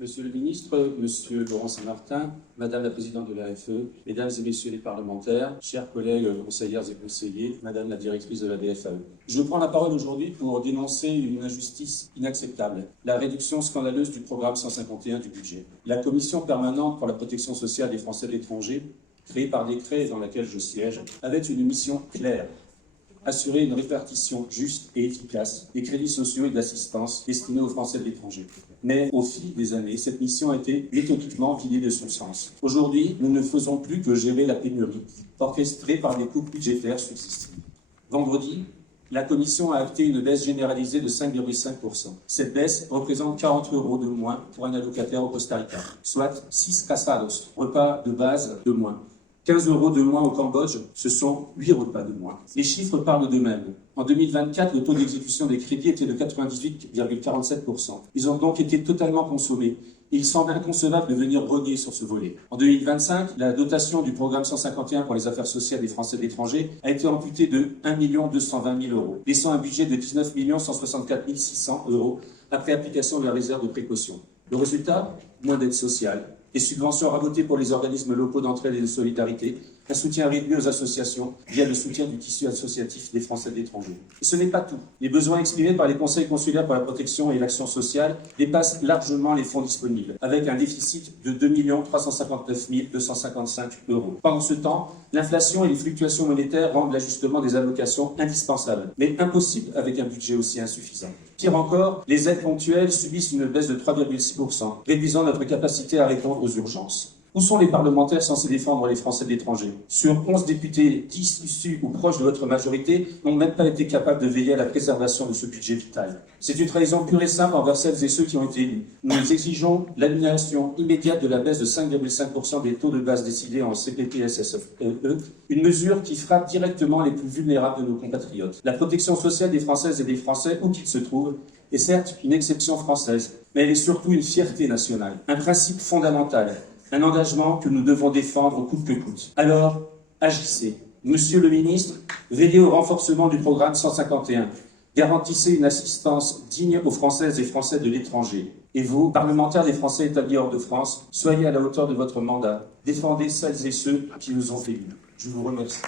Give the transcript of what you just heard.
Monsieur le ministre, Monsieur Laurent Saint-Martin, Madame la Présidente de l'AFE, Mesdames et Messieurs les parlementaires, chers collègues conseillères et conseillers, Madame la Directrice de la DFAE. Je prends la parole aujourd'hui pour dénoncer une injustice inacceptable, la réduction scandaleuse du programme 151 du budget. La Commission permanente pour la protection sociale des Français de l'étranger, créée par décret et dans laquelle je siège, avait une mission claire: assurer une répartition juste et efficace des crédits sociaux et d'assistance destinés aux Français de l'étranger. Mais au fil des années, cette mission a été méthodiquement vidée de son sens. Aujourd'hui, nous ne faisons plus que gérer la pénurie, orchestrée par des coupes budgétaires successives. Vendredi, la Commission a acté une baisse généralisée de 5,5%. Cette baisse représente 40 € de moins pour un allocataire au Costa Rica, soit 6 casados, repas de base de moins. 15 € de moins au Cambodge, ce sont 8 repas de moins. Les chiffres parlent d'eux-mêmes. En 2024, le taux d'exécution des crédits était de 98,47%. Ils ont donc été totalement consommés. Il semble inconcevable de venir rogner sur ce volet. En 2025, la dotation du programme 151 pour les affaires sociales des Français de l'étranger a été amputée de 1 220 000 €, laissant un budget de 19 164 600 € après application de la réserve de précaution. Le résultat, moins d'aide sociale, des subventions rabotées pour les organismes locaux d'entraide et de solidarité, un soutien réduit aux associations via le soutien du tissu associatif des Français de l'étranger. Et ce n'est pas tout. Les besoins exprimés par les conseils consulaires pour la protection et l'action sociale dépassent largement les fonds disponibles, avec un déficit de 2 359 255 €. Pendant ce temps, l'inflation et les fluctuations monétaires rendent l'ajustement des allocations indispensable, mais impossible avec un budget aussi insuffisant. Pire encore, les aides ponctuelles subissent une baisse de 3,6%, réduisant notre capacité à répondre aux urgences. Où sont les parlementaires censés défendre les Français de l'étranger? Sur 11 députés, 10 issus ou proches de votre majorité n'ont même pas été capables de veiller à la préservation de ce budget vital. C'est une trahison pure et simple envers celles et ceux qui ont été élus. Nous exigeons l'annulation immédiate de la baisse de 5,5% des taux de base décidés en CPP-SSE, une mesure qui frappe directement les plus vulnérables de nos compatriotes. La protection sociale des Françaises et des Français, où qu'ils se trouvent, est certes une exception française, mais elle est surtout une fierté nationale, un principe fondamental, un engagement que nous devons défendre coûte que coûte. Alors, agissez. Monsieur le ministre, veillez au renforcement du programme 151. Garantissez une assistance digne aux Françaises et Français de l'étranger. Et vous, parlementaires des Français établis hors de France, soyez à la hauteur de votre mandat. Défendez celles et ceux qui nous ont élus. Je vous remercie.